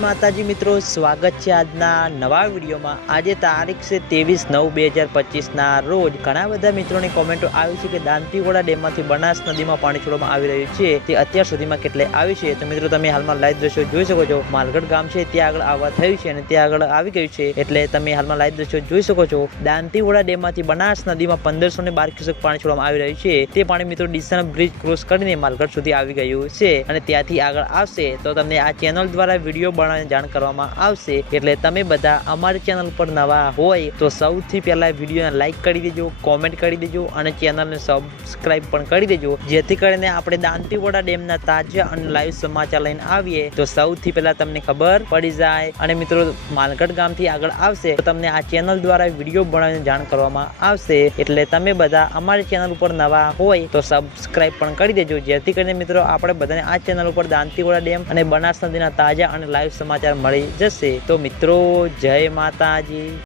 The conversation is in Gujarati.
માતાજી મિત્રો, સ્વાગત છે આજના નવા વિડીયોમાં. આજે તારીખ છે ત્રેવીસ નવ બે હજાર પચીસના રોજ ઘણા બધા મિત્રોની કોમેન્ટો આવી છે કે દાંતીવાડા ડેમમાંથી બનાસ નદીમાં પાણી છોડવામાં આવી રહ્યું છે. તે અત્યાર સુધીમાં કેટલે આવી છે? તો મિત્રો, તમે હાલમાં લાઈવ દ્રશ્યો જોઈ શકો છો. માલગઢ ગામ છે, ત્યાં આગળ આવવા થયું છે અને ત્યાં આગળ આવી ગયું છે. એટલે તમે હાલમાં લાઈવ દ્રશ્યો જોઈ શકો છો. દાંતીવાડા ડેમમાંથી બનાસ નદીમાં પંદરસો ને બાર ક્યુસેક પાણી છોડવામાં આવી રહ્યું છે. તે પાણી મિત્રો ડીસાના બ્રિજ ક્રોસ કરીને માલગઢ સુધી આવી ગયું છે અને ત્યાંથી આગળ આવશે. તો તમને આ ચેનલ દ્વારા વીડિયો બનાવીને જાણ કરવામાં આવશે. એટલે તમે બધા અમારી ચેનલ પર નવા હોય તો સૌથી પહેલા વિડીયોને લાઈક કરી દેજો કોમેન્ટ કરી દેજો અને ચેનલને સબસ્ક્રાઈબ પણ કરી દેજો. જેથી કરીને આપણે દાંતીવાડા ડેમના તાજા અને લાઈવ સમાચાર લઈને આવીએ તો સૌથી પહેલા તમને ખબર પડી જાય. અને મિત્રો, માલગઢ ગામથી આગળ આવશે તો તમને આ ચેનલ દ્વારા વીડિયો બનાવીને જાણ કરવામાં આવશે. એટલે તમે બધા અમારી ચેનલ ઉપર નવા હોય તો સબસ્ક્રાઈબ પણ કરી દેજો. જેથી કરીને મિત્રો, આપણે બધાને આ ચેનલ ઉપર દાંતીવાડા ડેમ અને બનાસ નદીના તાજા અને સમાચાર મળી જશે. તો મિત્રો જય માતાજી.